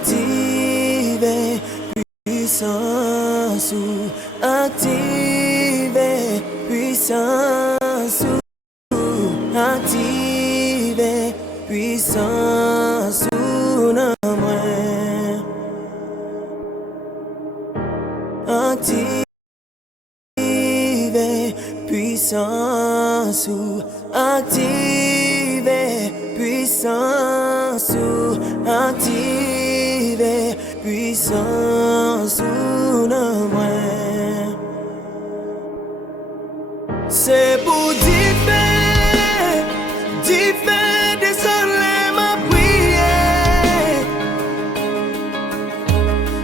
Activez puissance ou activez puissance ou activez puissance ou non moins activez puissance ou activez puissance ou activez puissance ou non moins c'est pour diffère descendre les ma prière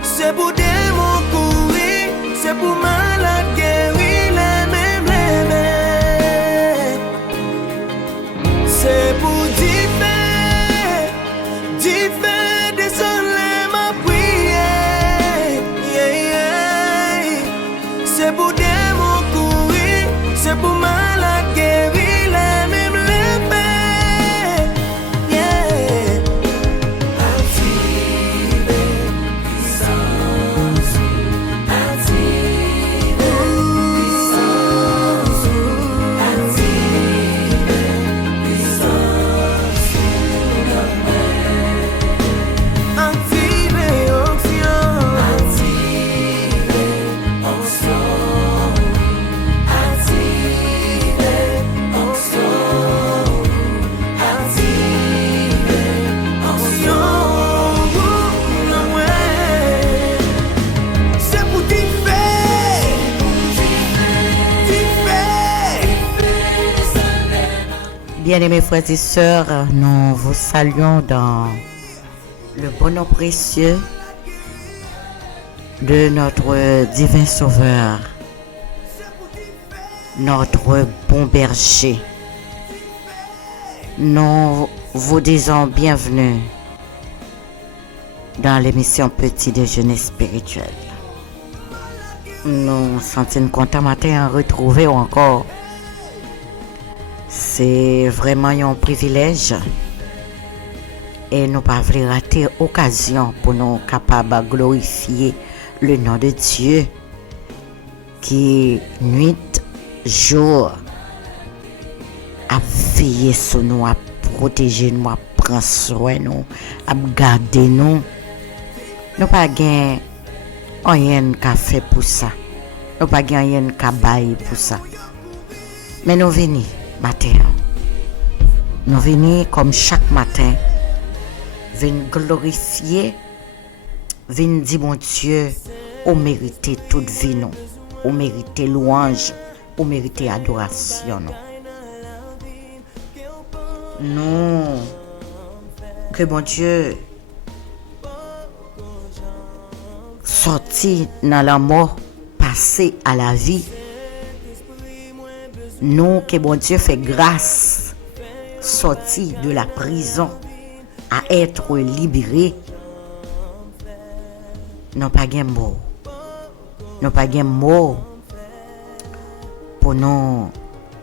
c'est pour démon courir c'est pour malade guérir les mêmes c'est pour diffère descendre les ma prière c'est pour démon courir c'est pour malade guérir les mêmes Bien-aimés frères et sœurs, nous vous saluons dans le bon nom précieux de notre divin Sauveur, notre bon berger. Nous vous disons bienvenue dans l'émission Petit Déjeuner spirituel. Nous sentons contents matin à retrouver encore. C'est vraiment un privilège et nous ne pouvons pas rater l'occasion pour nous capables de glorifier le nom de Dieu qui, nuit, jour, a veillé sur nous, a protégé nous, a prendre soin de nous, a gardé nous. Nous pas gain rien qu'à faire pour ça. Nous pas gain rien qu'à bailler pour ça. Mais nous venons matin. Nous venons comme chaque matin, venir glorifier, venir dire mon Dieu, on mérite toute vie, nous. On mérite louange, on mérite adoration. Nous, que mon Dieu sorti dans la mort, passé à la vie. Nous, que bon Dieu fait grâce, sorti de la prison à être libéré. Nous pas de mots. Nous pas de mots pour nous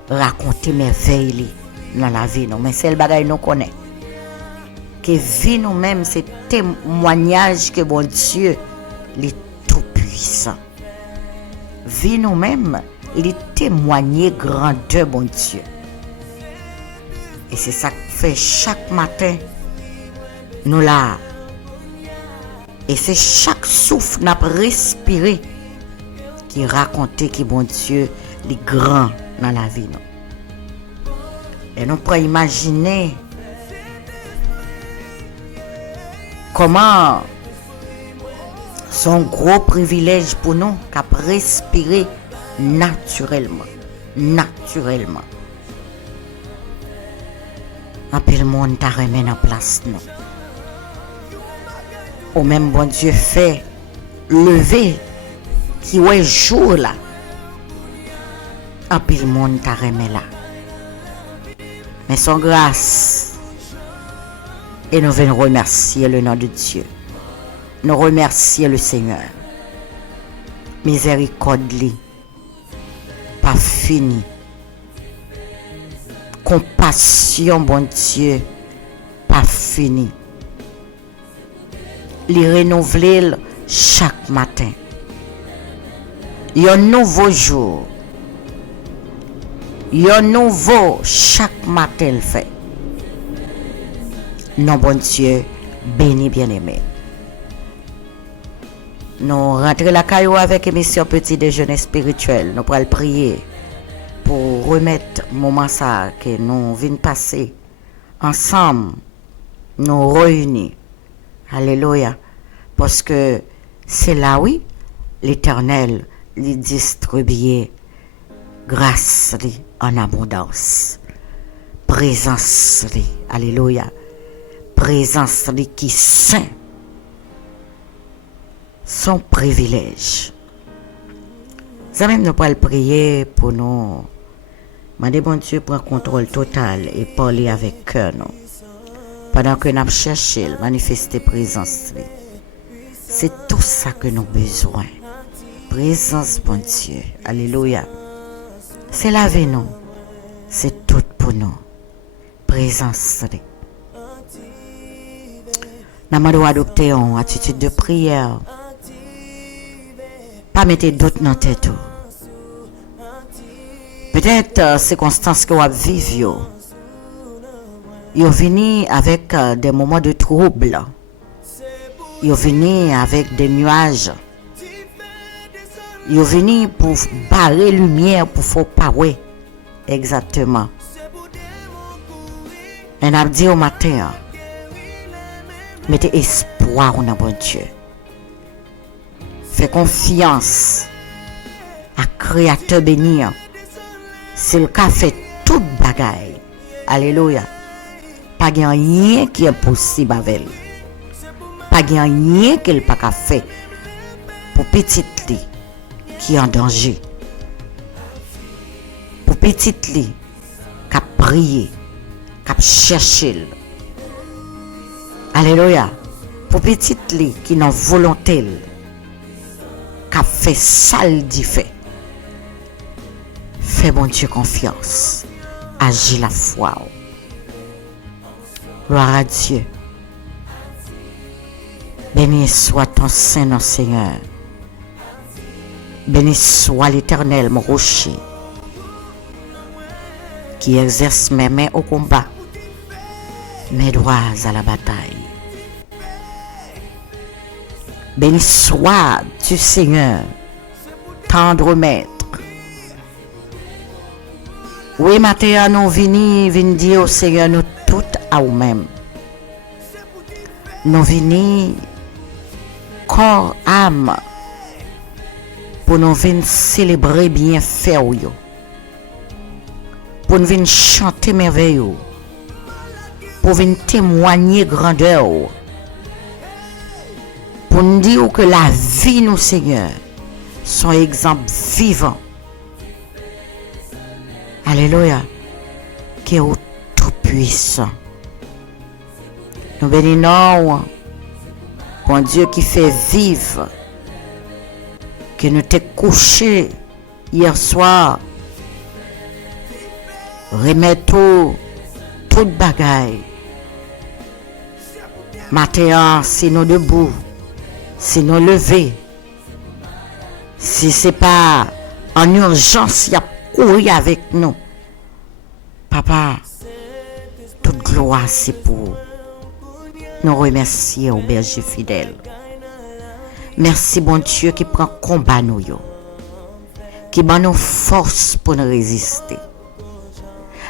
raconter merveilles dans la vie. Mais c'est le bagage nous connaît. Que vie nous-mêmes, c'est témoignage que bon Dieu est tout puissant. Vie nous-mêmes, il est témoigné grandeur bon Dieu. Et c'est ça que fait chaque matin nous là. Et c'est chaque souffle n'a respiré qui raconte que bon Dieu est grand dans la vie. Et nous pouvons imaginer comment c'est un gros privilège pour nous qu'à respirer naturellement. Un peu le monde t'a remis en place, non. Au même bon Dieu fait lever qui est jour là. Un peu le monde t'a remis là. Mais son grâce. Et nous venons remercier le nom de Dieu. Nous remercier le Seigneur. Miséricorde li. Pas fini. Compassion, bon Dieu, pas fini. li renouveler chaque matin. Un nouveau jour. Un nouveau chaque matin le fait. Non, bon Dieu, béni bien-aimé. Nous rentrons la caillou avec émission Petit Déjeuner Spirituel. Nous pourrons prier pour remettre le moment ça que nous venons passer ensemble, nous réunis. Alléluia. Parce que c'est là, oui, l'Éternel lui distribue grâce en abondance. Présence, alléluia. Présence qui saint. Son privilège. Ça même nous pas prier pour nous. Demander bon Dieu prend contrôle total et parler avec cœur nous. Pendant que nous cherchons manifester présence. C'est tout ça que nous avons besoin. Présence bon Dieu. Alléluia. C'est la vie nous. C'est tout pour nous. Présence. Nous devons adopter une attitude de prière. Pas mettre doute dans la tête. Peut-être circonstances que vous vivez, vous venez avec des moments de trouble. Vous venez avec des nuages. Vous venez pour barrer lumière pour faire parler. Exactement. Et on a dit au matin, mettez espoir en bon Dieu. Fais confiance à Créateur béni. C'est le cas fait toute bagaille. Alléluia. Pas rien qui est possible avec lui. Pas rien qu'il n'a pas fait pour petit lit qui est en danger. Pour petit lit qui a prié, qui a cherché. Alléluia. Pour petit lit qui n'a volonté, qui a fait sale d'y fait. Fais bon Dieu confiance. Agis la foi. Gloire à Dieu. Béni soit ton Saint, Seigneur. Béni soit l'Éternel, mon rocher, qui exerce mes mains au combat, mes doigts à la bataille. Béni soit tu Seigneur, tendre maître. Oui, matin, nous venons dire au Seigneur, nous toutes à nous-mêmes. Nous venons corps, âme, pour nous venir célébrer bien faire, pour nous venir chanter merveille, pour venir témoigner grandeur, pour nous dire que la vie, nous Seigneur, sont exemples vivants. Alléluia, qui est au Tout-Puissant. Nous bénissons, bon Dieu qui fait vivre, que nous t'es couché hier soir, remettons toute bagaille. Matin, si nous debout, si nous levés, si c'est pas en urgence, il y a courir avec nous. Papa, toute gloire c'est pour nous remercier au berger fidèle. Merci bon Dieu qui prend combat nous, qui donne nous force pour nous résister.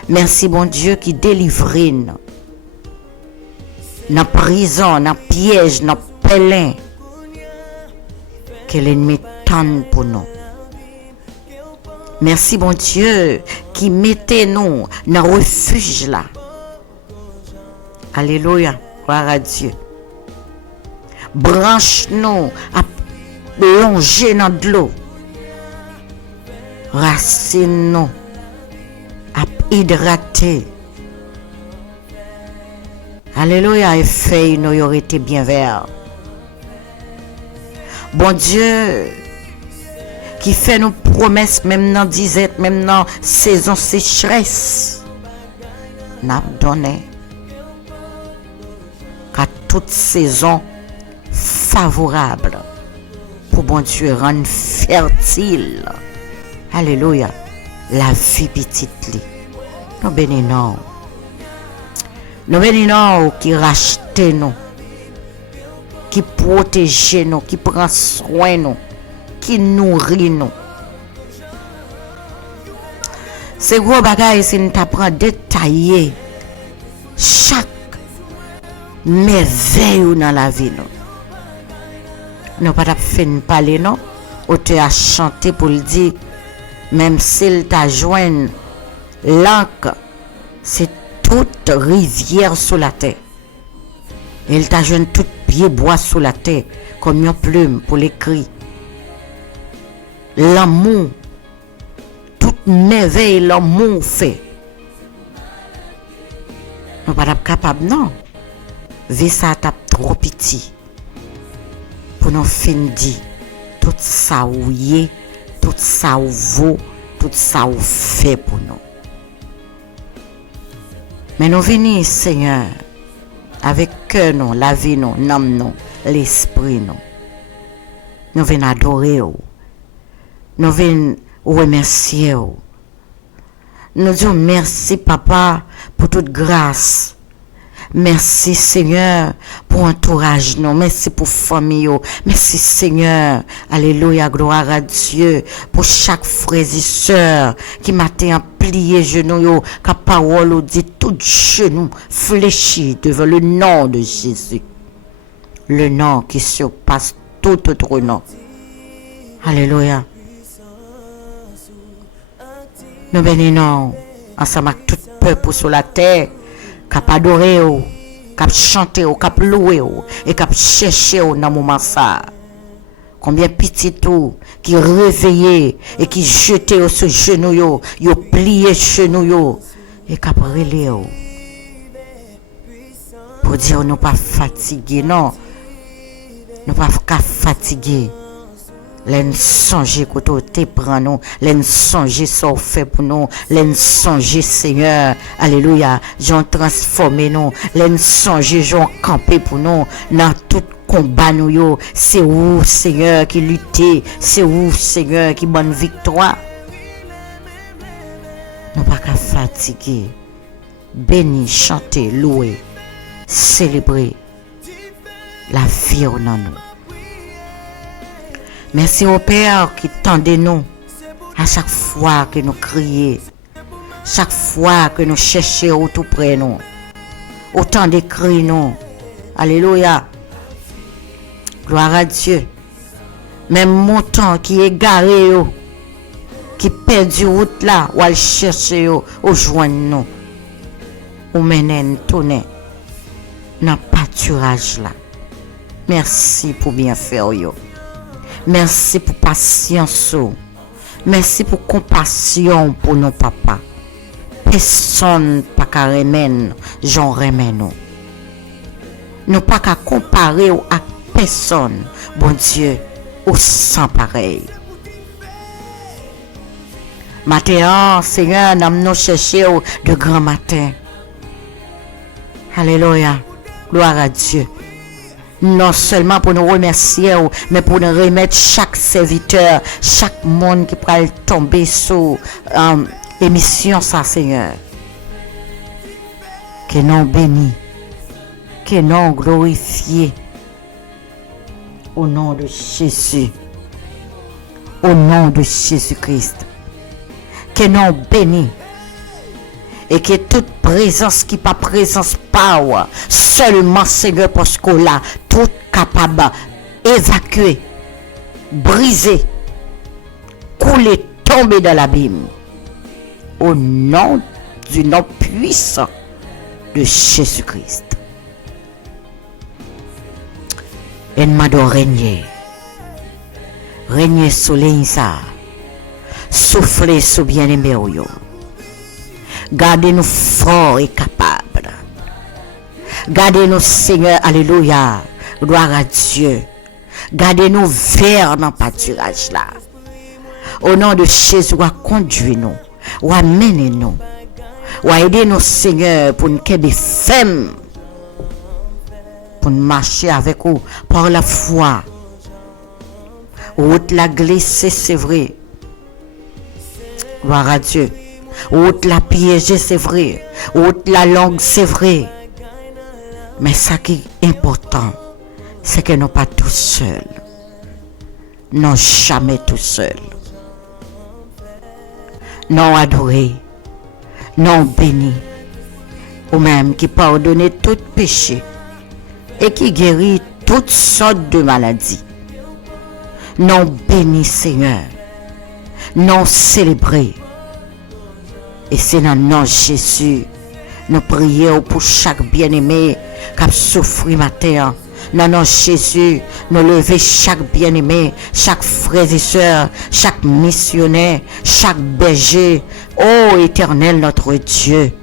Merci bon Dieu qui délivre nous dans la prison, dans le piège, dans le pélin que l'ennemi tend pour nous. Merci bon Dieu qui mettait nous dans le refuge là. Alléluia, gloire à Dieu. Branche nous à plonger dans de l'eau. Racine nous à hydrater. Alléluia, et feuilles nous auraient été bien verts. Bon Dieu qui fait nos promesses même dans disette, même dans saison sécheresse. N'a donné qu'à toute saison favorable pour bon Dieu rendre fertile. Alléluia. La vie petite li. Nous bénissons. Nous bénissons qui rachète nous, qui protège nous, qui prend soin nous, qui nourrit nous. C'est gros bagay si nous t'apprend détailler chaque merveille dans la vie nous. Nous pas fait parler non, ou te a chanté pour le dire même s'il t'a joint l'encre, c'est toute rivière sous la terre. Il t'a joint tout pied bois sous la terre comme une plume pour l'écrit. L'amour, toute merveille l'amour fait. Nous pas capable non. Vie ça tape trop petit. Pour nous finir tout ça ou y est, tout ça ou vaut, tout ça ou fait pour nous. Mais nous venons, Seigneur, avec cœur, nous, la vie, nous, l'âme, nous, l'esprit, nous. Nous venons adorer. Nous venons remercier. Nous disons merci, Papa, pour toute grâce. Merci Seigneur pour entourage nous, merci pour famille, merci Seigneur, alléluia, gloire à Dieu, pour chaque frère et sœur qui matin plié genoux, qu'à parole dit tout genou fléchi devant le nom de Jésus, le nom qui surpasse tout autre nom. Alléluia. Nous bénissons ensemble avec tout peuple sur la terre. Cap adorer, cap chanter, cap louer et cap chercher dans moment ça. Combien petit tout qui réveillé et qui jeté sur genou yo plié genou et cap relé pour dire nous pas fatigué non. Nous pas fatigué. L'en songer côté prend nous, l'en songer ça fait pour nous, l'en songer Seigneur, alléluia, j'en transformé nous, l'en songer j'en campé pour nous dans tout combat nous yo, c'est où Seigneur qui lutter, c'est où Seigneur qui bonne victoire. Nous pas qu'à fatiguer, béni, chanter, louer, célébrer la vie en nous. Merci au Père qui tendait nous à chaque fois que nous crions, chaque fois que nous cherchons tout près nous, autant de cris nous. Alléluia. Gloire à Dieu. Même mon temps qui est garé, qui perd du route là, ou à chercher, au joindre nous, ou mener tourner dans le pâturage là. Merci pour bien faire yo. Merci pour patience. Merci pour compassion pour nos papas. Personne pas qu'à remen, j'en remène nous. Nous pas qu'à comparer à personne, bon Dieu, au sans pareil. Matin, Seigneur, nous cherchons de grand matin. Alléluia, gloire à Dieu. Non seulement pour nous remercier, mais pour nous remettre chaque serviteur, chaque monde qui pourra tomber sur l'émission, ça, Seigneur. Que nous bénis, que nous glorifiés. Au nom de Jésus, au nom de Jésus-Christ. Que nous bénis. Et que toute présence qui pas présence power, seulement Seigneur parce qu'on l'a tout capable évacuer, briser, couler, tomber dans l'abîme. Au nom du nom puissant de Jésus-Christ. Et nous m'adore régner. Régner sous l'insa. Souffler sous bien-aimé. Gardez-nous forts et capables. Gardez-nous, Seigneur, alléluia, gloire à Dieu. Gardez-nous vers dans le pâturage là. Au nom de Jésus, conduisez-nous, amenez-nous, aidez-nous, Seigneur, pour nous des femmes pour marcher avec vous par la foi. Route la glissée, c'est vrai. Gloire à Dieu. Route la piégée, c'est vrai. Route la longue, c'est vrai. Mais ce qui est important, c'est que nous pas tout seuls. Non, jamais tout seuls. Non adoré. Non béni. Ou même qui pardonne tout péché et qui guérit toutes sortes de maladies. Non béni Seigneur. Non célébré. Et c'est dans le nom de Jésus, nous prions pour chaque bien-aimé qui a souffert matin. Dans le nom de Jésus, nous levons chaque bien-aimé, chaque frère et sœur, chaque missionnaire, chaque berger. Ô Éternel notre Dieu,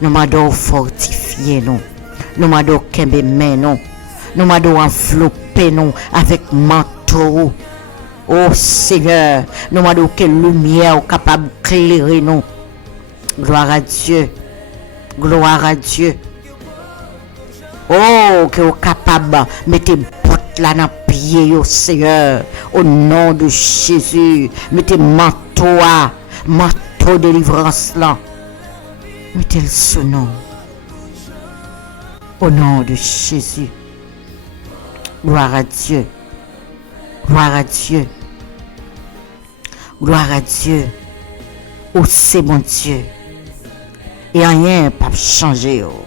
nous m'adorons fortifier nous. Nous m'adorons kembe men nous. Nous m'adorons envelopper nous avec manteau. Oh Seigneur, nous m'adorons que lumière capable d'éclairer nous. Gloire à Dieu. Gloire à Dieu. Oh, que vous capable de mettre botte là dans le pied, oh Seigneur. Au nom de Jésus. Mettez manteau de délivrance là. Mettez-le sous nom. Au nom de Jésus. Gloire à Dieu. Gloire à Dieu. Gloire à Dieu. Oh, c'est mon Dieu. Et rien pas changer. Oh.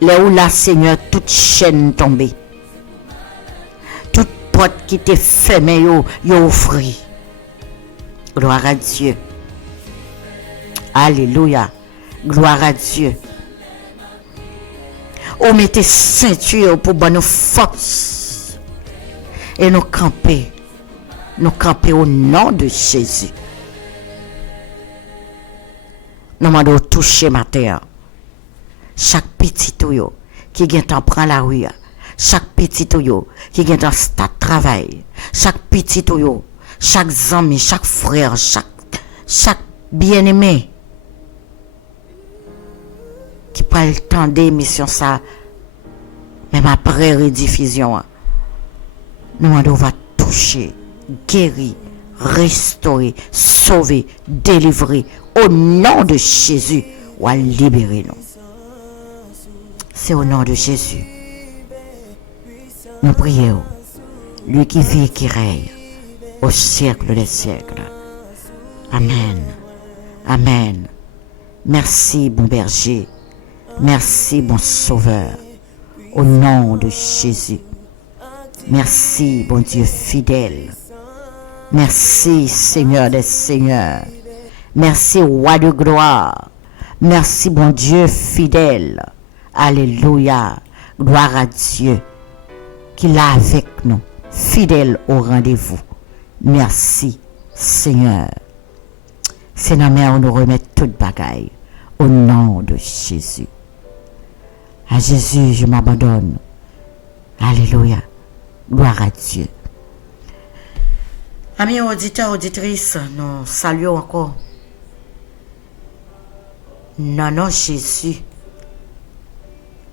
Là où la Seigneur, toute chaîne tombée. Toute porte qui était fermée, yo ouvri. Gloire à Dieu. Alléluia. Gloire à Dieu. On mettez ceinture pour bonne force. Et nous camper. Nous camper au nom de Jésus. Nous m'avons touché ma terre. Chaque petit touyo qui vient en prendre la rue. Chaque petit touyo qui vient en stade de travail. Chaque petit touyo, chaque ami, chaque frère, chaque bien-aimé. Qui prend le temps d'émission ça, même après rediffusion, nous on va toucher, guérir, restaurer, sauver, délivrer au nom de Jésus ou à libérer nous. C'est au nom de Jésus. Nous prions, lui qui vit et qui règne au siècle des siècles. Amen. Amen. Merci, bon berger. Merci, bon sauveur, au nom de Jésus. Merci, bon Dieu fidèle. Merci, Seigneur des Seigneurs. Merci, Roi de gloire. Merci, bon Dieu fidèle. Alléluia. Gloire à Dieu qui est avec nous, fidèle au rendez-vous. Merci, Seigneur. C'est la mère où nous remettons toute bagaille au nom de Jésus. À Jésus, je m'abandonne. Alléluia. Gloire à Dieu. Amis auditeurs, auditrices, nous saluons encore. Non, Jésus,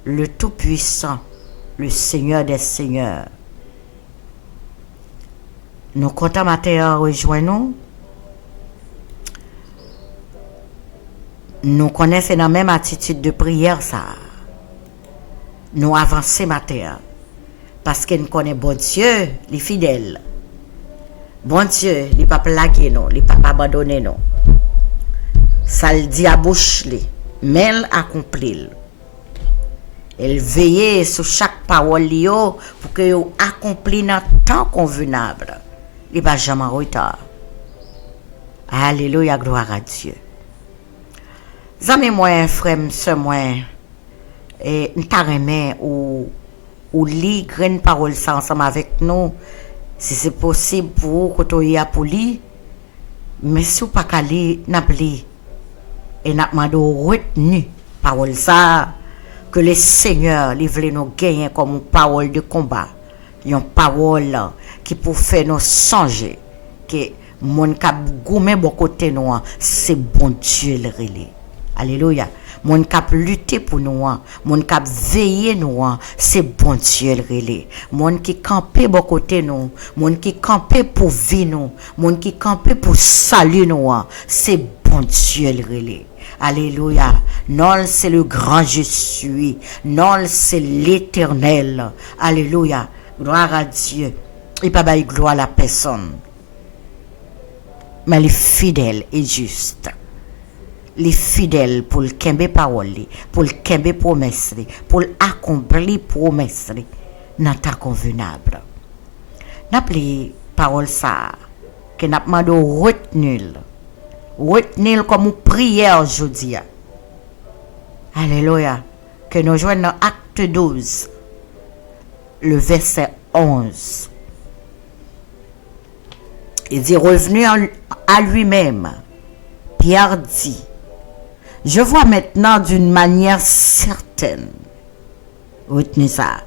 le Tout-Puissant, le Seigneur des Seigneurs. Nous comptons matin rejoindre nous. Nous connaissons la même attitude de prière, ça. Nous avançons matin. Parce que nous connaissons bon Dieu, les fidèles. Bon Dieu, il ne pas plaguer nous, il ne pas abandonner nous. Ça le dit à bouche, mais il accomplit. Elle veille sur chaque parole pour que vous accomplisse dans le temps convenable. Il ne va jamais en retard. Alléluia, gloire à Dieu. Zame moi, frère, sœur moi, et n'taremé ou lit grande parole ça ensemble avec nous, si c'est possible pour vous que tu y a pour lire, mais si vous pas qu'à lire, n'a pas lire. Et n'a pas retenu parole ça, que le Seigneur il veut nous gagner comme une parole de combat, une parole qui pour faire nous songer que mon cap goumé bon côté nous, c'est bon Dieu le relais. Alléluia. Moun k'ap lutter pour nous, moun k'ap veiller nous, c'est bon Dieu le relais. Moun qui camper bon côté nous, moun qui camper pour vie nous, moun qui camper pour salut nous, c'est bon Dieu le relais. Alléluia. Non, c'est le grand je suis. Non, c'est l'éternel. Alléluia. Gloire à Dieu. Il pas bailler gloire à la personne. Mais il est fidèle et juste. Les fidèles pour le kembe parole, pour le kembe promesse, pour accomplir promesse, n'a ta convenable. N'a pli parole ça que n'a demandé retenir comme prière aujourd'hui. Alléluia. Que nous joignons dans Acte 12, le verset 11. Il dit, revenu à lui-même, Pierre dit, je vois maintenant d'une manière certaine, retenez ça,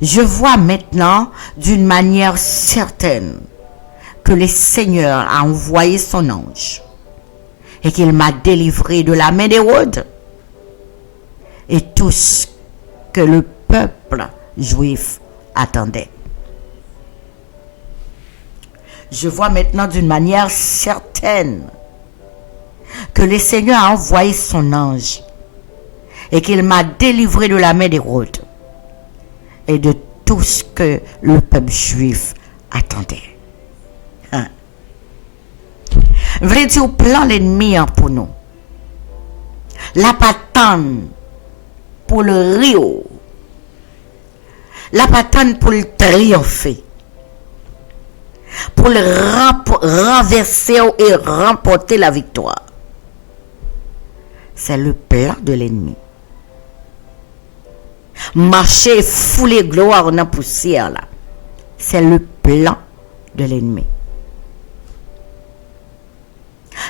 je vois maintenant d'une manière certaine que le Seigneur a envoyé son ange et qu'il m'a délivré de la main d'Hérode et tout ce que le peuple juif attendait. Je vois maintenant d'une manière certaine que le Seigneur a envoyé son ange et qu'il m'a délivré de la main d'Hérode et de tout ce que le peuple juif attendait. Hein? Vrai dire plan l'ennemi pour nous. La patane pour le rio. La patane pour le triompher. Pour le renverser et remporter la victoire. C'est le plan de l'ennemi. Marcher, fouler gloire dans la poussière là. C'est le plan de l'ennemi.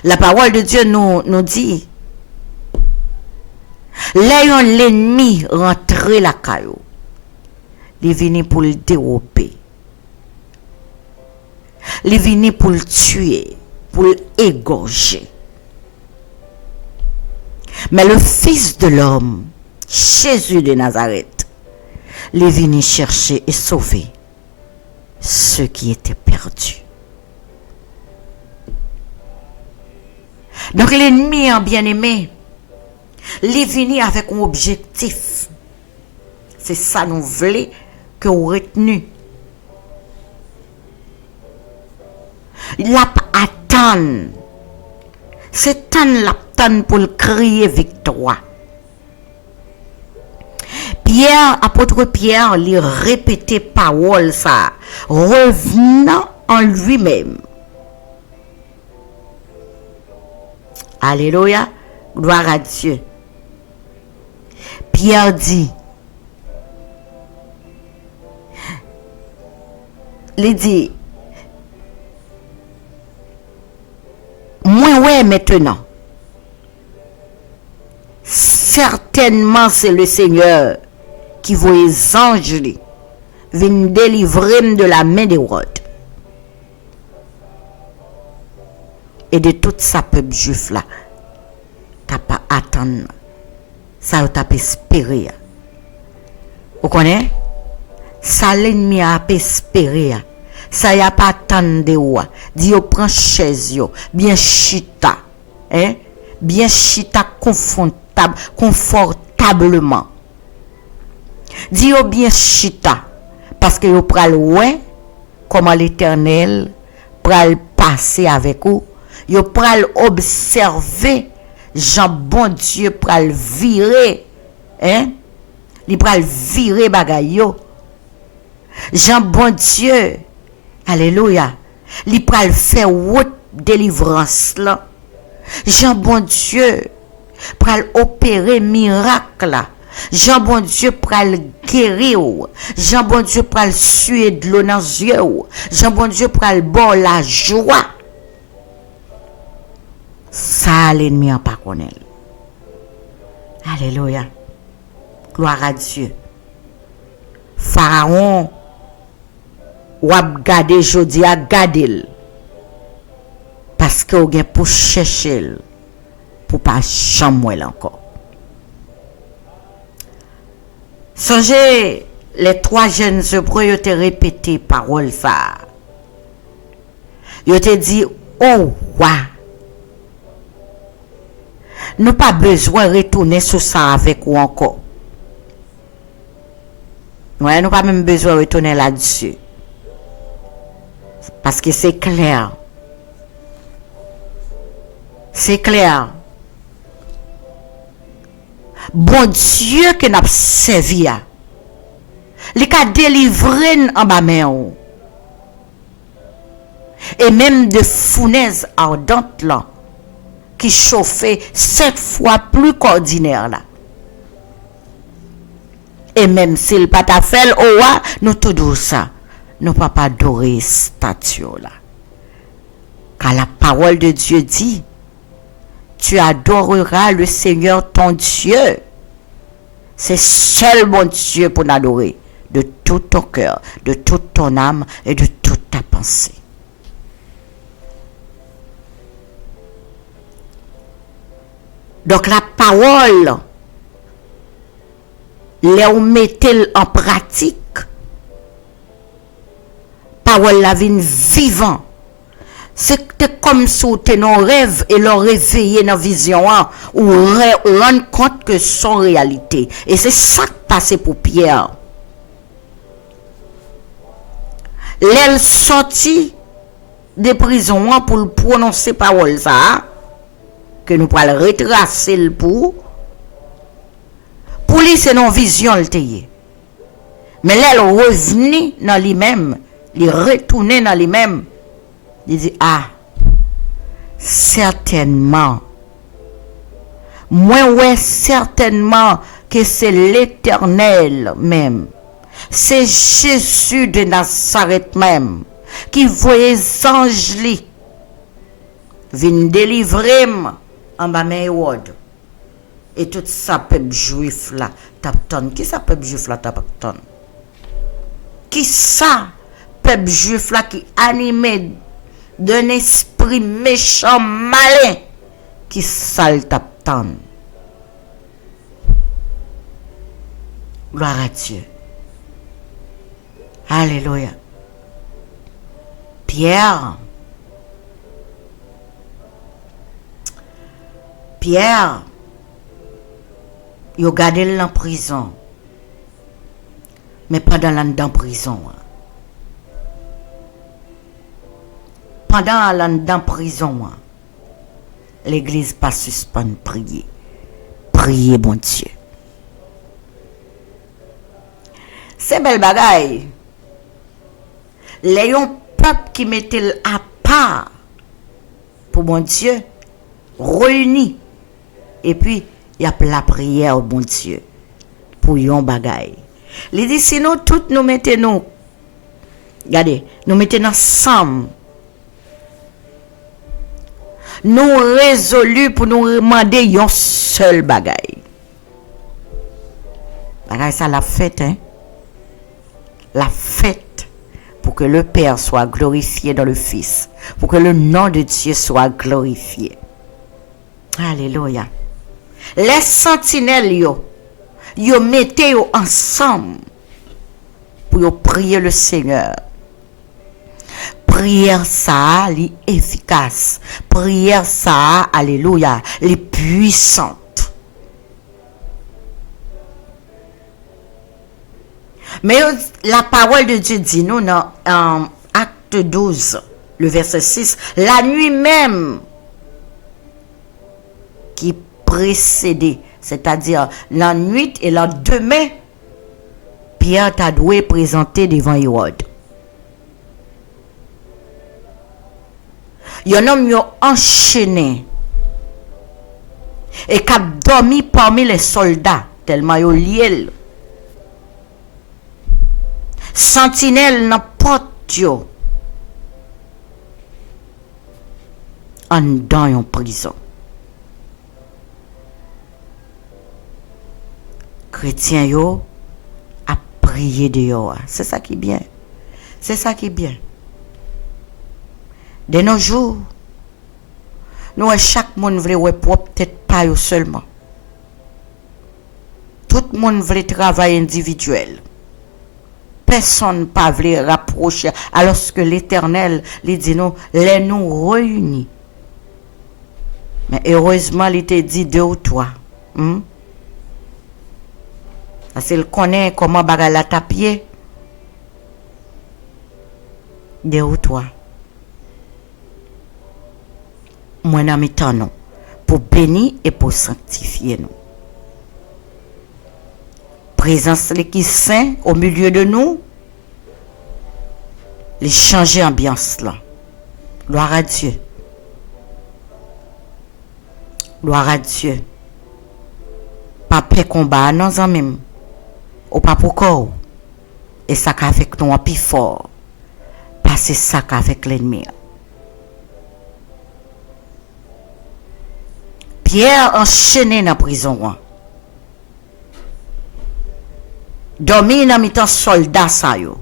La parole de Dieu nous dit, l'ennemi rentrer la caillou, il est venu pour le dérober. Il est venu pour le tuer, pour l'égorger. Mais le Fils de l'homme, Jésus de Nazareth, il est venu chercher et sauver ceux qui étaient perdus. Donc l'ennemi, en bien-aimé, il est venu avec un objectif. C'est ça nous voulons que vous retenu. Il a attendu. C'est tant l'attend pour le crier victoire. Pierre, apôtre Pierre, lui répétait parole ça, revenant en lui-même. Alléluia, gloire à Dieu. Pierre dit, il dit, moi ouais maintenant, certainement c'est le Seigneur qui voit les anges venir délivrer de la main d'Hérode et de toute sa peuple juif là. T'as pas attendre, ça t'as pas espérer. Vous connaissez? Ça l'ennemi a espéré. Ça y a pas attendre de ou. Dit yo prend chaise yo, bien chita, hein? Bien chita confortablement. Dit yo bien chita parce que yo pral ouais comment l'Éternel pral passer avec vous. Yo pral observer Jean bon Dieu pral virer, hein? Li pral virer bagay yo. Jean bon Dieu, alléluia, li pral faire haute délivrance là. Jean bon Dieu pral opérer miracle là. Jean bon Dieu pral guérir. Jean bon Dieu pral suer de l'eau dans les yeux. Jean bon Dieu pral bon la joie. Ça l'ennemi en pas connaît. Alléluia. Gloire à Dieu. Pharaon ou a gardé jodi a gardé parce que ou gen pour chercher pour pas jamais encore. Songez, les trois jeunes hébreux ils ont répété parole ça. Ils ont dit, oh roi, nous pas besoin de retourner sur ça avec vous encore. Ouais, nous pas même besoin de retourner là-dessus. Parce que c'est clair. C'est clair. Bon Dieu que n'a servi a. Il a délivré en bas main. Et même de founaises ardentes là qui chauffaient 7 fois plus qu'ordinaire là. Et même s'il pas ta fait nous tout douce ça. Nous pas adorer statue là. Car la parole de Dieu dit, tu adoreras le Seigneur ton Dieu. C'est seul mon Dieu pour l'adorer de tout ton cœur, de toute ton âme et de toute ta pensée. Donc la parole, les mettez en pratique. Parole la vie vivant. C'est comme si tu étais dans rêve et le réveiller dans la vision ou rendre compte que c'est en réalité. Et c'est ça qui passe pour Pierre. L'aile sorti des prisons pour prononcer parole ça, que nous pourrons retracer le pour lui c'est non vision le taillé. Mais l'aile revenu dans lui-même, il retourné dans lui-même. Il dit, ah, certainement. Moi, ouais, certainement que c'est l'Éternel même. C'est Jésus de Nazareth même qui voyait anges li vin délivrer en bas main Hérode. Et tout ça peuple juif là, t'attend. Qui ça peuple juif là t'attend? Qui ça peuple juif là qui animé d'un esprit méchant, malin, qui sale t'attend. Gloire à Dieu. Alléluia. Pierre, il a gardé en prison. Mais pendant l'an prison. Pendant l'an prison, l'église pas suspend prier. Prier, bon Dieu. C'est belle bagaille. Les peuple qui mettait à part pour bon Dieu, réunis. Et puis, il y a la prière au bon Dieu pour yon bagaille. Il dit, sinon, toutes nous mettons, regardez, nous mettons ensemble. Nous résolus pour nous demander yon seul bagaille. Bagaille, ça la fête, hein? La fête pour que le Père soit glorifié dans le Fils, pour que le nom de Dieu soit glorifié. Alléluia. Les sentinelles, yo mettez yo ensemble pour yo prier le Seigneur. Prière ça, li efficace. Prière ça, alléluia, li puissante. Mais la parole de Dieu dit nous dans Acte 12, le verset 6, la nuit même qui précédait, c'est-à-dire la nuit et la demain, Pierre t'a doué présenter devant Hérode. Il y a un homme qui a enchaîné et qui a dormi parmi les soldats, tellement il a lié. Sentinelle n'a pas yo en dans une prison. Chrétien yo a prié dehors. C'est ça qui est bien. C'est ça qui est bien. De nos jours, Nous, chaque monde veut ouais propre tête pas yo seulement. Tout le monde veut travail individuel. Personne pas veut rapprocher alors que l'Éternel lui dit nous les nous réunis. Mais heureusement il te dit deux ou trois. Parce qu'il connaît comment bagarre la tapier. Deux ou trois. Moi dans mes temps non pour bénir et pour sanctifier nous. Présence qui saint au milieu de nous, les changer ambiance là. Gloire à Dieu. Gloire à Dieu. Pas peur combat non en même. Ou pas pour corps. Et ça qu'avec nous plus fort. Parce que ça qu'avec l'ennemi. Pierre enchaîné dans la prison. Dormi dans mi-temps soldat ça yo.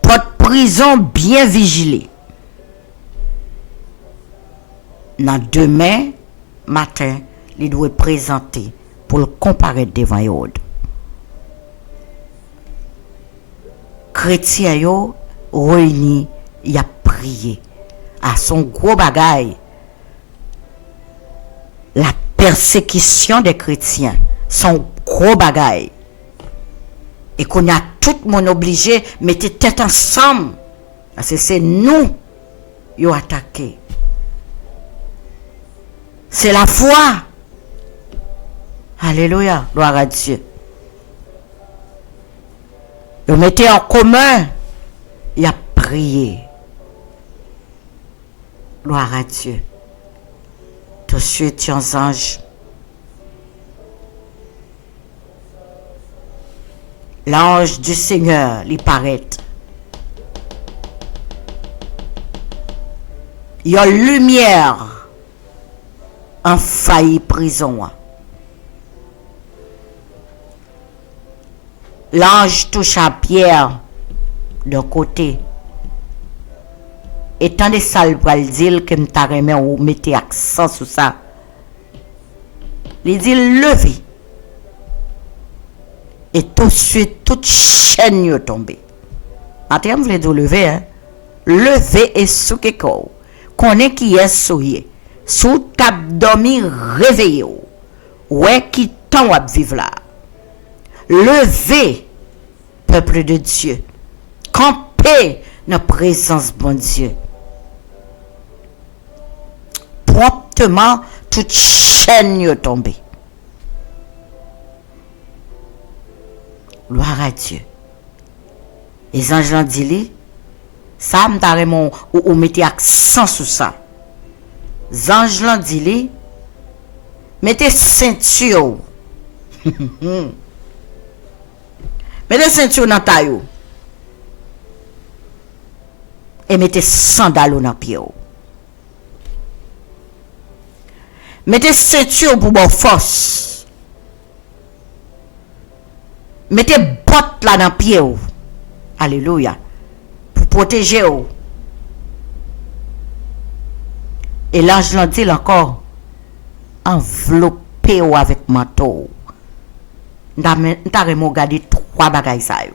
Porte prison bien vigilée. Dans demain matin, il doit présenter pour le comparer devant Hérode. Chrétien yo réuni, il a prié à son gros bagaille. La persécution des chrétiens, son gros bagaille. Et qu'on a tout le monde obligé mettre tête ensemble. Parce que c'est nous qui avons attaqué. C'est la foi. Alléluia, gloire à Dieu. Ils mettaient en commun, il a prié. Gloire à Dieu. Tout de suite, un ange. L'ange du Seigneur lui paraît. Il y a lumière en failli prison. L'ange touche à Pierre d'un côté. Et tant de salles pour le dire que m'ta remet ou mettez accent sur ça. Il dit levez. Et tout de suite, toute chaîne est tombée. Maintenant, vous voulez dire lever, hein? Lever et souke ko. Connaît qui est souillé. Sous cap dormi réveillé. Ouais, qui temps à vivre là. Levez, peuple de Dieu. Campez dans la présence bon Dieu. Promptement, toute chaîne est tombée. Gloire à Dieu. Les anges l'ont dit, ça m'a vraiment ou mettez accent sur ça. Les anges l'ont dit, mettez ceinture. Mettez ceinture dans taille. Et mettez sandales dans pied. Mettez ceinture pour bonne force. Mettez bottes là dans pied. Alléluia. Pour protéger. Et l'ange l'a dit encore, enveloppez avec manteau. N'ta regardé trois bagailles ça yo.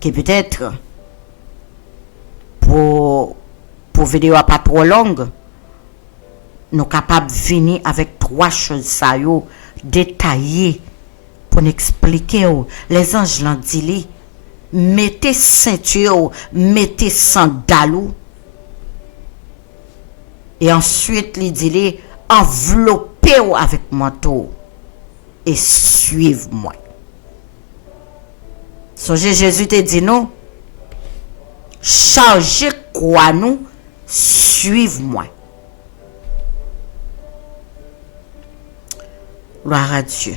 Qui peut-être pour vidéo pas trop longue, nous capables de venir avec trois choses ça yo détaillées pour expliquer. Les anges l'ont dit, mettez ceinture, mettez sandales. Et ensuite, il dit, enveloppez avec manteau et suivez-moi. Songez, Jésus te dit non, chargez quoi nous, suivez-moi. Gloire à Dieu.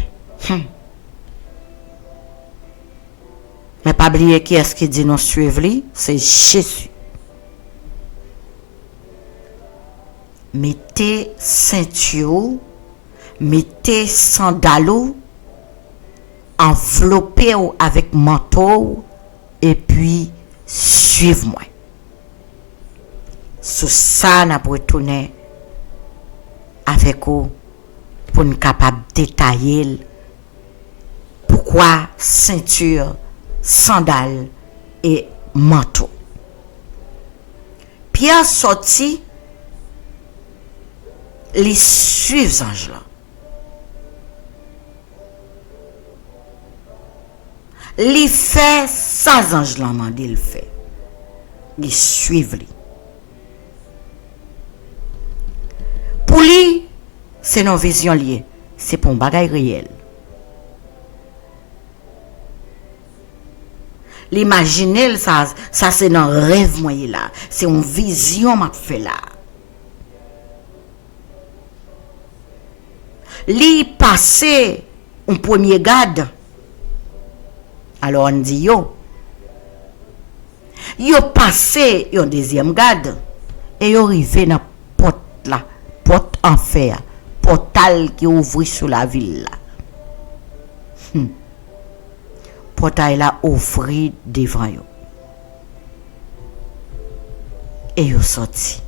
Mais pas oublier qui est-ce qui dit non suivre-lui, c'est Jésus. Mettez ceinture, mettez sandales, enveloppez avec manteau et puis suivez-moi. Sous ça, n'a retourné avec vous pour nous capable de détailler pourquoi ceinture, sandales et manteau. Pierre sorti, les suivent anges là. Les fait ça anges là mandé le fait. Les suivent lui. Pour lui, c'est non vision liée, c'est pour un bagage réel. L'imaginer ça c'est un rêve moi là, c'est une vision m'a fait là. Li passé un premier garde. Alors on dit yo passé un deuxième garde et yo arrivé dans porte là, porte en fer, portal qui ouvre sur la ville là. Portail là ouvri devant yo. Et yo sorti.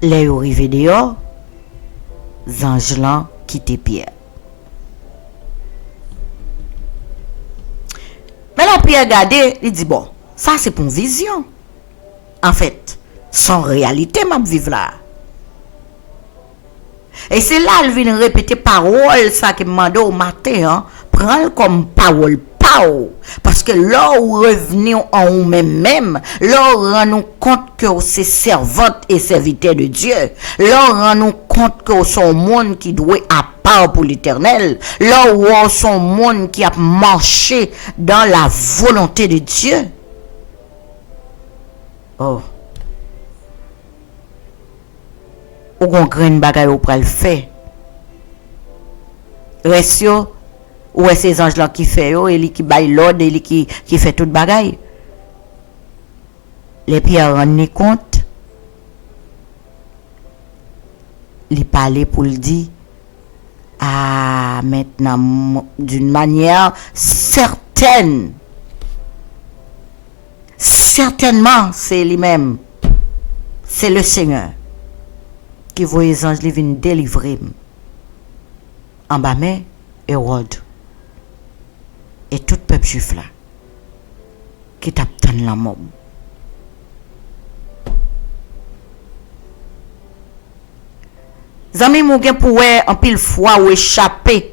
Les yo arrivé dehors, ange là quitté Pierre. Mais la Pierre regardé, il dit bon, ça c'est pour une vision. En fait, sans réalité m'a vivre là. Et c'est là elle vient répéter parole ça qui m'a demandé au matin, hein, prends comme parole pao parce que là où revenir en nous-mêmes, là rend nous compte que c'est servante et serviteur de Dieu, là rend nous compte que son monde qui doit à part pour l'Éternel, là où son monde qui a marché dans la volonté de Dieu. Oh. Ou gon grain bagay ou pral fait. Reste yo ou ces anges là qui fait yo et li qui bail l'ordre et li qui fait tout bagay. Les pierres rendent compte. Li parler pour le dire maintenant d'une manière certaine. Certainement c'est lui-même. C'est le Seigneur qui voit les anges les venir délivrer en bas mais Hérode et tout peuple juif là qui t'attend la mort. Zami mou gen pou wè en pile fois ou échapper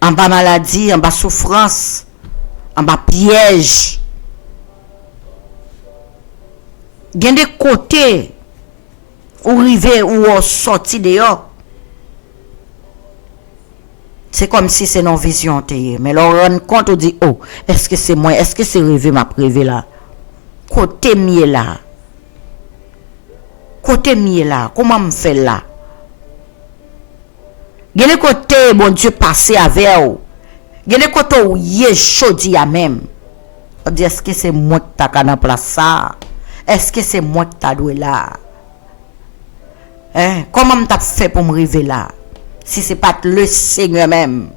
en bas maladie, en bas souffrance, en bas piège. Gen des côtés ou rive ou sorti dehors. C'est comme si c'est non vision teye. Mais l'on rend compte ou dit oh, est-ce que c'est moi, est-ce que c'est rive m'a privé là? Côté mieux là. Côté mieux là, comment me fait là? Gen les côté bon Dieu passé avec ou. Gen les côté ou yé chodi à même. On dit est-ce que c'est moi qui t'a dans place ça? Est-ce que c'est moi qui t'a doué là? Hein? Comment m't'a fait pour me arriver là? Si c'est pas le Seigneur même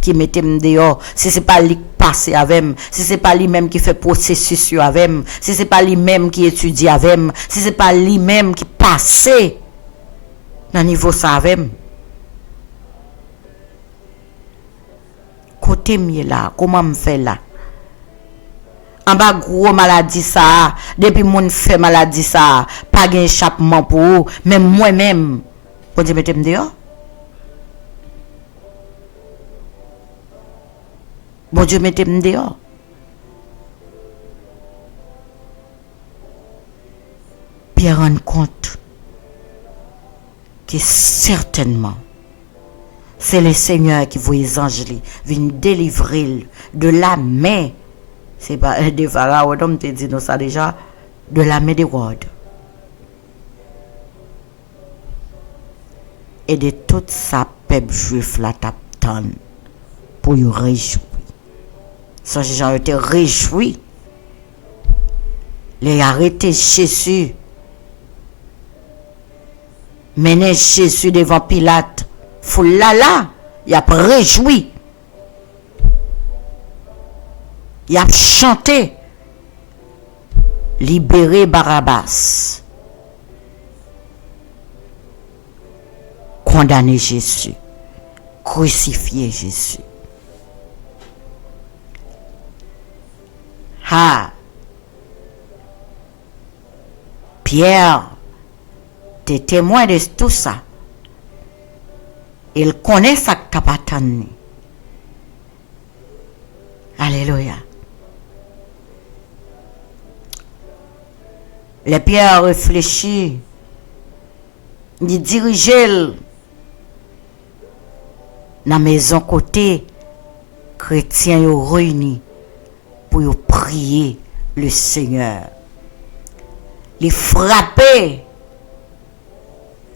qui mettait me dehors, si c'est pas lui qui passait avec moi, si c'est pas lui même qui fait processus avec moi, si c'est pas lui même qui étudie avec moi, si c'est pas lui même qui passait dans niveau ça avec moi. Côté mieux là, comment me fait là? En bas gros maladie ça, depuis mon fait maladie ça, pas gain échappement pour même moi-même. Bon Dieu mettez me dehors. Bon Dieu mettez me dehors. Pierre rend compte que certainement c'est le Seigneur qui vous les anges viennent délivrer de la main. C'est pas de Pharaon, on te dit non ça déjà, de la main de Hérode. Et de tout ça peuple juif là t'attend pour y réjouir. Sans gens étaient réjouis. Les arrêter Jésus. Mener Jésus devant Pilate. Foule là, il a réjoui. Il a chanté libérer Barabbas, condamner Jésus, crucifier Jésus. Ah, Pierre, t'es témoin de tout ça. Il connaît ça que t'as pas tenu. Alléluia. Le Pierre réfléchit, il dirigeait dans la maison côté chrétien réunis pour prier le Seigneur. Il frappait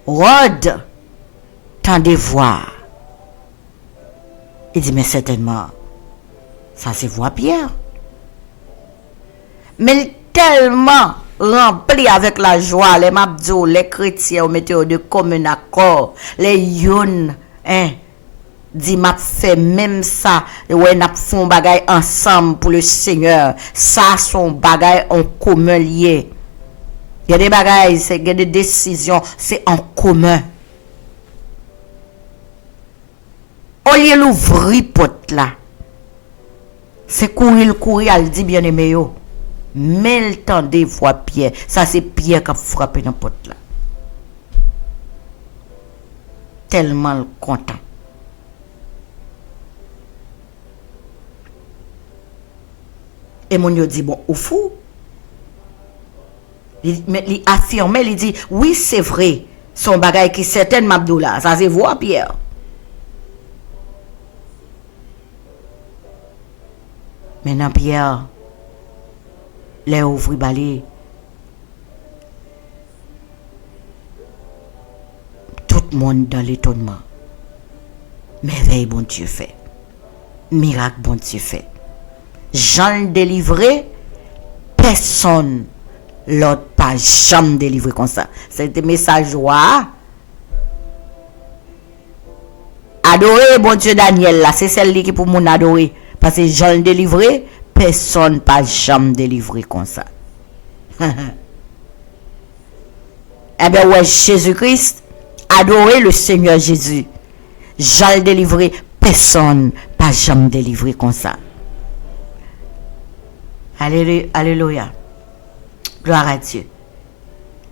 Rod tant de voir. Il dit mais certainement ça c'est voix Pierre. Mais tellement rempli avec la joie, les mabdou, les chrétiens mettez de commun accord, les yon, dit m'a fait même ça, ouais n'a font bagay ensemble pour le Seigneur, ça son bagay en commun lié. Il y a des bagailles, c'est des décisions, c'est en commun. Au lieu l'ouvrir porte là, c'est courir, elle dit bien aimé yo. Mais le temps des fois Pierre, ça c'est Pierre qui a frappé dans la porte là. Tellement content. Et mon yo dit bon, ou fou. Il affirmait, il dit oui c'est vrai, son bagage qui certainement Abdoula, ça c'est voix Pierre. Maintenant Pierre les ouvri balé tout le monde dans l'étonnement. Merveille bon Dieu fait, miracle bon Dieu fait. Jean le délivré, personne l'autre pas jamais délivré comme ça. C'était message joie. Adorer bon Dieu Daniel là, c'est celle qui pour mon adorer parce que Jean le délivré, personne pas jamais délivré comme ça. Eh bien ouais, Jésus-Christ, adorer le Seigneur Jésus. Jean le délivré, personne pas jamais délivré comme ça. Alléluia. Gloire à Dieu.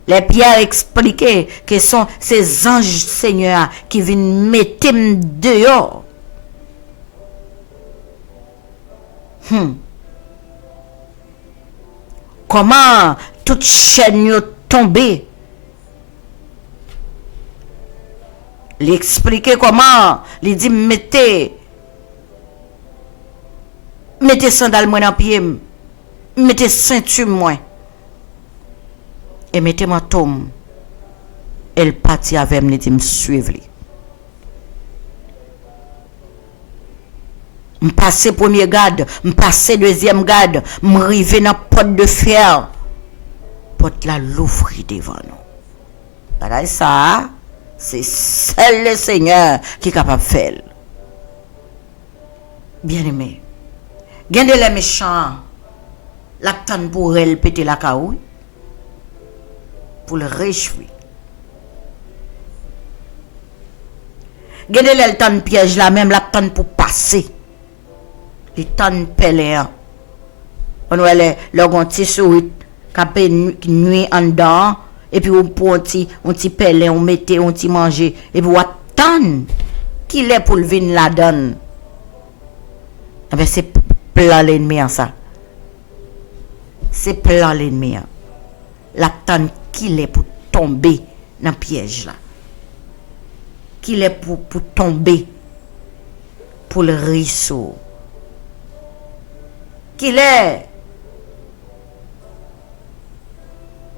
Les Pierre expliquaient que sont ces anges Seigneur qui viennent mettre dehors. Comment toute chaîne est tombée. Il expliquait comment, il dit mettez sandales moi dans pied, mettez ceinture moi et mettez manteau. Elle partit avec moi, dit me suivre. Je passe premier garde, je passe deuxième garde, je arrive dans porte de fer. Porte la l'ouvrir devant nous. Pareil ça, c'est seul le Seigneur qui est capable de faire. Bien aimé. Gardez les méchants, l'attend pour elle péter la caoue, pour le réchouir. Gardez le temps piège là même l'attend pour passer. Les temps pèlerin. On voit les gonti sourit qui nuit en dedans et puis on prend un petit pèlerin, on mettait on petit manger et puis on attend qu'il est pour le vin la donne. Eh ben c'est plan l'ennemi en ça. C'est plan l'ennemi. L'attend qu'il est pour tomber dans le piège là. Qu'il est pour tomber pour le ruisseau. Qu'il est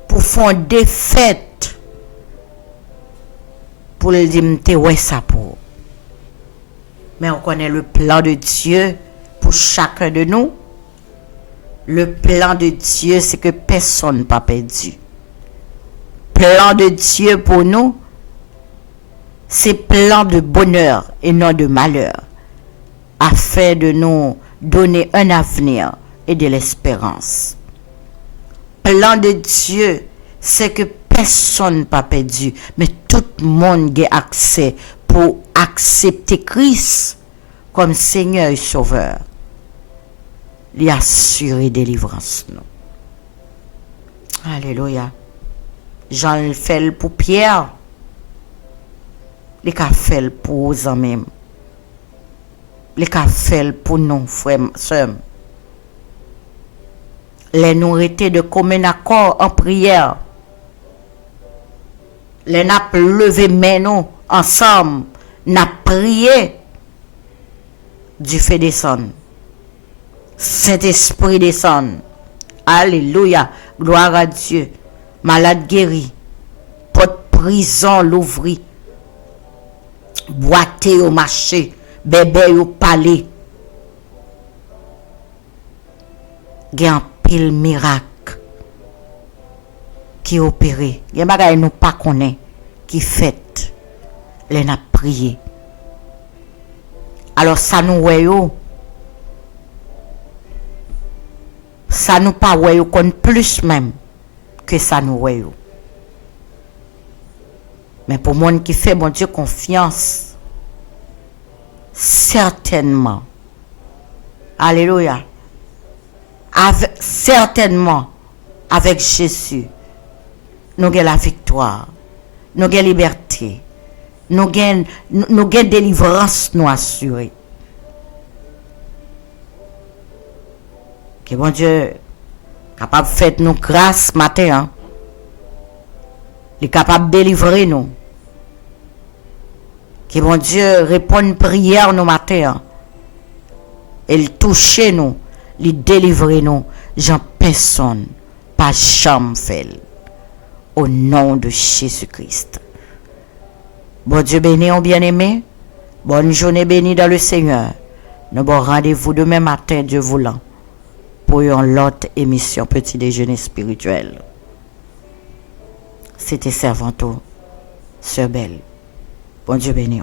pour fonder fête pour le dire ouais ça pour. Mais on connaît le plan de Dieu pour chacun de nous. Le plan de Dieu, c'est que personne n'a pas perdu. Plan de Dieu pour nous, c'est plan de bonheur et non de malheur, afin de nous donner un avenir et de l'espérance. Plan de Dieu, c'est que personne n'a pas perdu, mais tout le monde a accès pour accepter Christ comme Seigneur et Sauveur. Il assure délivrance. Nous. Alléluia. Jean le fait pour Pierre. Il a fait pour eux mêmes. Il a fait pour nous, frères et sœurs. Les nous étaient de commun accord en prière. Les n'a levé main nous ensemble, n'a prié. Dieu fait descendre. Saint-Esprit descend. Alléluia. Gloire à Dieu. Malade guéri. Porte prison l'ouvri. Boité au marché. Bébé au palais. Gen pile miracle qui opéré. Gen bagay nous pas connaît qui fait. Les n'a prié. Alors ça nous ouais yo. Ça nous pas ouais yo kon plus même que ça nous ouais yo. Mais pour monde qui fait bon Dieu confiance, certainement, alléluia, certainement avec Jésus, nous avons la victoire, nous avons la liberté, nous avons délivrance nous assurée. Que bon Dieu capable de faire nous grâce matin, hein? Il est capable de délivrer nous. Que bon Dieu réponde prière nous matin. Hein? Il touche nous, il délivre nous. Jean personne, pas jamais fait. Au nom de Jésus-Christ. Bon Dieu béni, on bien-aimé. Bonne journée bénie dans le Seigneur. Nous bon rendez-vous demain matin, Dieu voulant, pour une autre émission Petit Déjeuner spirituel. C'était Servanto, Sœur Belle. Bon Dieu béni.